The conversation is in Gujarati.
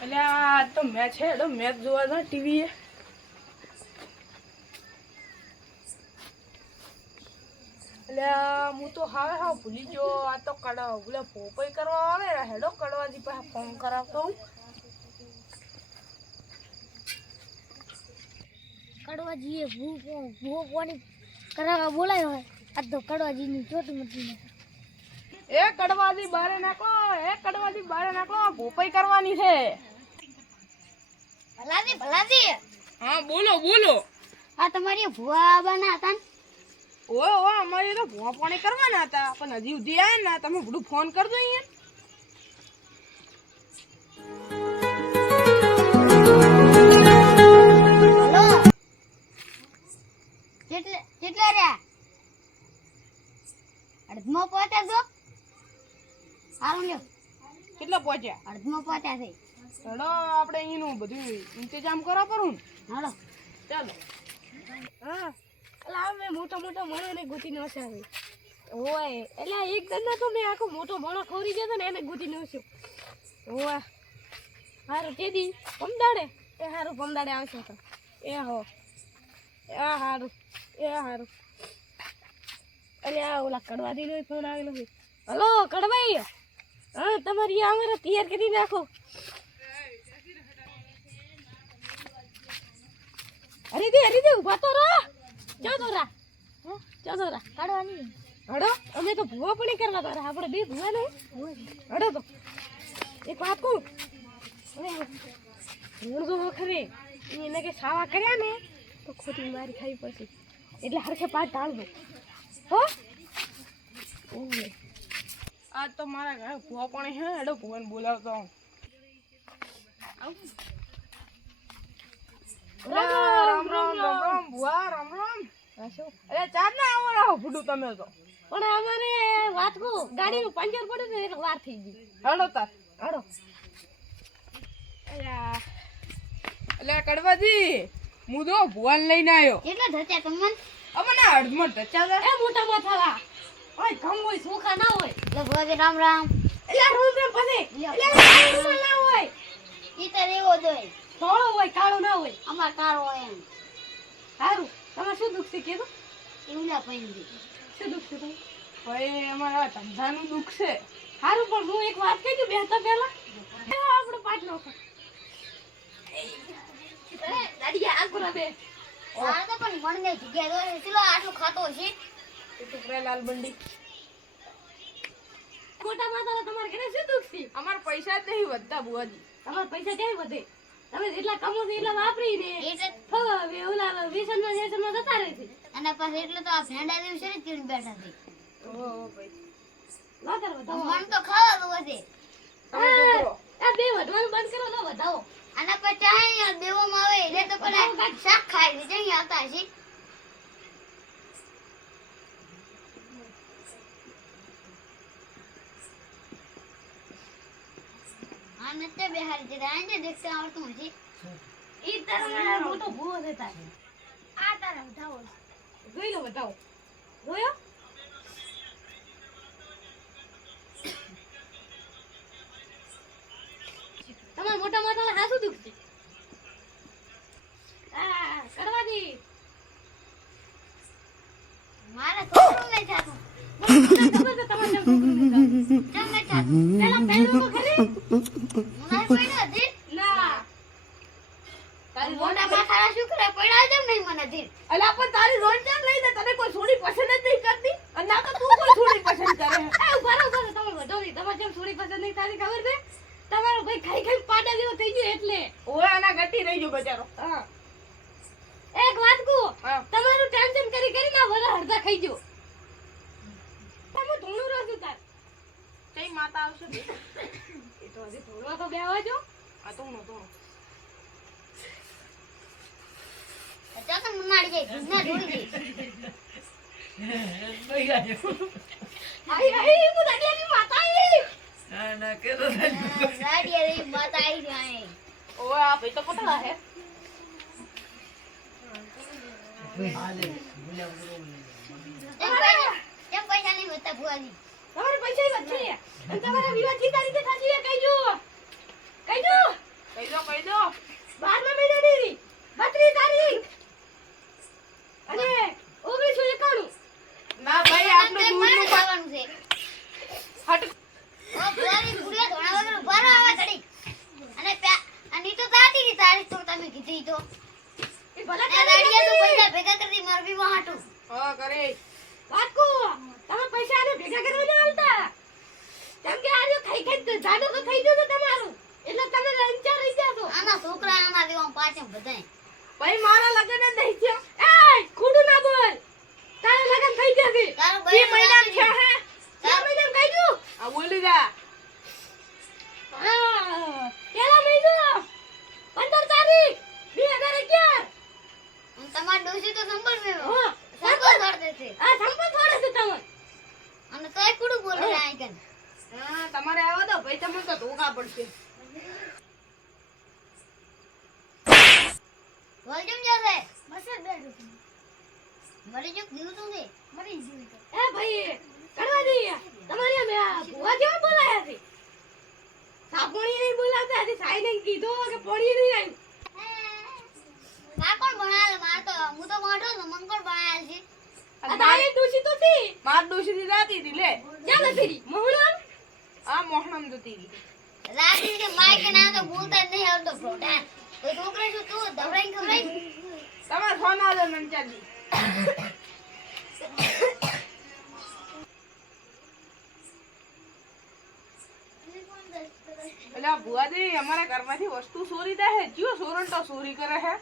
એટલે આ તો મેચ છે તો મેચ જોવા છે ટીવી એ. એટલે હું તો હવે હા ભૂલી ગયો. આ તો કડા બોલે પોપઈ કરવા આવે હેડો કડવાજી પાસે ફોન કરાવતો હું. કડવાજીએ ભૂ પાણી કરાવવા બોલાયો હોય. આ તો કડવાજીની ચોટી મટી એ કડવાજી બારે નાખો, એ કડવાજી બારે નાખો, પોપઈ કરવાની છે. ભલાજી હા બોલો બોલો. આ તમારી ભૂવા બના હતા ને? ઓય ઓય અમારી તો ભૂવા પાણી કરવાના હતા પણ હજી સુધી આયા ના. તમે બધું ફોન કરજો અહીંયા. હલો કેટલા રહ્યા? અડધમાં પહોંચ્યા છો? સારું લ્યો, કેટલા પહોંચ્યા? અડધમાં પહોંચ્યા છે. ચલો આપણે અહીંનું બધું ઇંતજામ કરવા પડું ને. હાલો ચાલો. હા એટલે આ મેં મોટો મણો ને ગૂંથી નોસ્યા છે. ઓય એટલે એક દંડો તો મેં આખો મોટો મણો ખોરી જતો ને એને ગૂંથી નોસ્યો. ઓય હારું તેદી પમદાડે એ હારું પમદાડે આવશે તો એ હો એ હારું એટલે આ ઓલા કડવાથી નો ફોન આવેલો છે. હલો કડવાઈ, હા તમારી અમારે તૈયાર કરી નાખો. હરીદી ઉભા તો રહો. ચો તો રા કાઢવાની હડો. અમે તો ભૂવા પણ કરવા તારા આપણે બે ભૂવા ને હડો. તો એક વાત કહું, હું તો ખરે એને કે સાવા કર્યા ને તો ખોટી મારી ખાવી પડશે એટલે હરખે પાટ ટાળ દો હો. આજ તો મારા ઘરે ભૂવા પાણી છે. હેડો ભૂવાને બોલાવતો હું. રામ ભૂવા રામ રામ. અરે ચાર ના આવો રહો ફૂડું તમે તો. પણ અમારે વાત કહું, ગાડીનું પંચર પડે ને એટલે વાર થઈ ગઈ. હડો તાર હડો. એટલે કડવાજી હું તો ભૂવાને લઈને આવ્યો. કેટલા ધચ્યા તમને? અમને અડધમાં ટચા એ મોટા માથાળા ઓય ગમ હોય સુખા ના હોય. એટલે ભોજે રામ રામ. એટલે રામ રામ પછી એટલે ના હોય ઈ તો રેવો જોઈએ. થોડો હોય કાળો ના હોય. અમાર કાળો હોય એમ. સારું તમારે શું દુખ છે કીધું? એવલા પૈંદી શું દુખ છે ભાઈ? ભાઈ અમારા ધંધાનું દુઃખ છે. સારું પણ હું એક વાત કહી દઉં બેસતા પહેલા આપણો પાટલો દાડિયા આગળ બે આ તો પણ મણને જગ્યા દો ચલો આટલું ખાતો છે ટુકડા લાલ બંડી. મોટા માથા તમારે ઘરે શું દુખ છે? અમાર પૈસા જ નહીં વધતા બુઆજી. તમારા પૈસા ક્યાં વધે? તમે જેટલા કમો છો એટલા વાપરીને હવે ઓલા વ્યસનમાં જતા રહે છે. અને પછી એટલે તો આ ભેંડા દિવસે ને ચીડ બેઠા છે. ઓહો ભાઈ ના કરો તો મન તો ખાવાનું વધે. તમે ચૂપ રહો. આ બે વધવાનું બંધ કરો તો વધાવો. આના પર ચાય યાર દેવામાં આવે એટલે તો પેલા શાક ખાઈ દે જઈ આવતા છે. આ નતે બેહારી દે આંજે દેખતા આવડતું નથી. ઈ તારા મોટો ભૂવો દેતા છે. આ તારા વધાવો જોઈ લો બતાવો જોયો. તમારા મોટા માથા હાસુ દુખ છે. આ કરવા દી મારા છોકરું નહીં થાતું. મને ખબર છે તમારે છોકરું નહીં થાતું. કેમ નહીં થાતું? પેલા પહેલું તો ખરી મને પડ્યો હતી ના તારી મોટા માથા શું કરે પડ્યા જેમ નહીં મને ધીર. અલા પણ તારી રોજ ચાલ લઈ દે. તને કોઈ છોડી પસંદ જ નહીં કરતી અને ના તો તું કોઈ છોડી પસંદ કરે. એ બરોબર તમે વધો નહીં. તમારે જેમ છોડી પસંદ નહીં તારી ખબર છે. તમારો ભાઈ ખાઈ ખાઈ પાડા જેવો થઈ ગયો એટલે ઓય આના ગટી રહી ગયો બચારો. હા એક વાત કહું, હા. તમારું ટેન્શન કરી કરી ના વરા હળદા ખાઈ ગયો. તમે ધૂણું રહો છો તાર કઈ માતા આવશે બે? એ તો હજી ધૂણવા તો બેવા જો. આ તો નો તો અચ્છા તો મનાડી જાય ધૂણના ધોડી જાય. આઈ હું દાડિયાની માતા આઈ. ના કેતો દાડિયાની માતા આઈ જાય. ઓય આ ભાઈ તો પતળા હે. કેમ પૈસા નહીં વધતા ભુવાજી? તમારે પૈસા વધશે અને તમારા વિવાહ કી તારીખે થાશે કહીજો. તો થઈ ગયું છે તમારું એટલે તમે લંચા રહી જાશો આના છોકરા આના દેવા પાછે બધાય ભાઈ મારા લગન જ નહીં થયો. એ ખોટું ના બોલ તારે લગન થઈ ગયા છે તારો 2 મહિના ભાઈ થયા હે. 4 મહિના કહી દઉં આ બોલી જા. હા પેલા મહિનો 15 તારીખ 2011 તમાર ડોસી તો સંભળ મે હા સંભળ કરતે છે આ સંપત થોડે છે તમે અને તોય કુડું બોલે આઈ કન હા તમારે આવો તો ભાઈ તમને તો ધોકા પડશે. બોલ કેમ જાશે બસ જ બેઠો મરી જો ગયું તું ને મરી ગયું એ ભાઈ કરવા દઈએ તમારે મે ભુવા જેવા બોલાયા છે સાપોણી નહીં બોલાતા આજે સાઈને કીધું કે પોણી નહીં આવ્યું આ કોણ ભણાલે માર તો હું તો મોઢો છું મન કોણ ભણાલે છે આ તારે દોશી તો થી માર ડોશી રાતી હતી લે. ચાલ તેરી મોહણા આ મોહણમ જતી રહી. રાતી કે માય કે ના તો બોલતા જ નહીં આવતો ફોટા તો છોકરા શું તું દવડાઈ ખવડાઈ તમે સોના દો નંચાજી. એટલે આ ભુવાજી અમારા ઘરમાંથી વસ્તુ ચોરી થાય છે. જીઓ સોરંટો ચોરી કરે છે.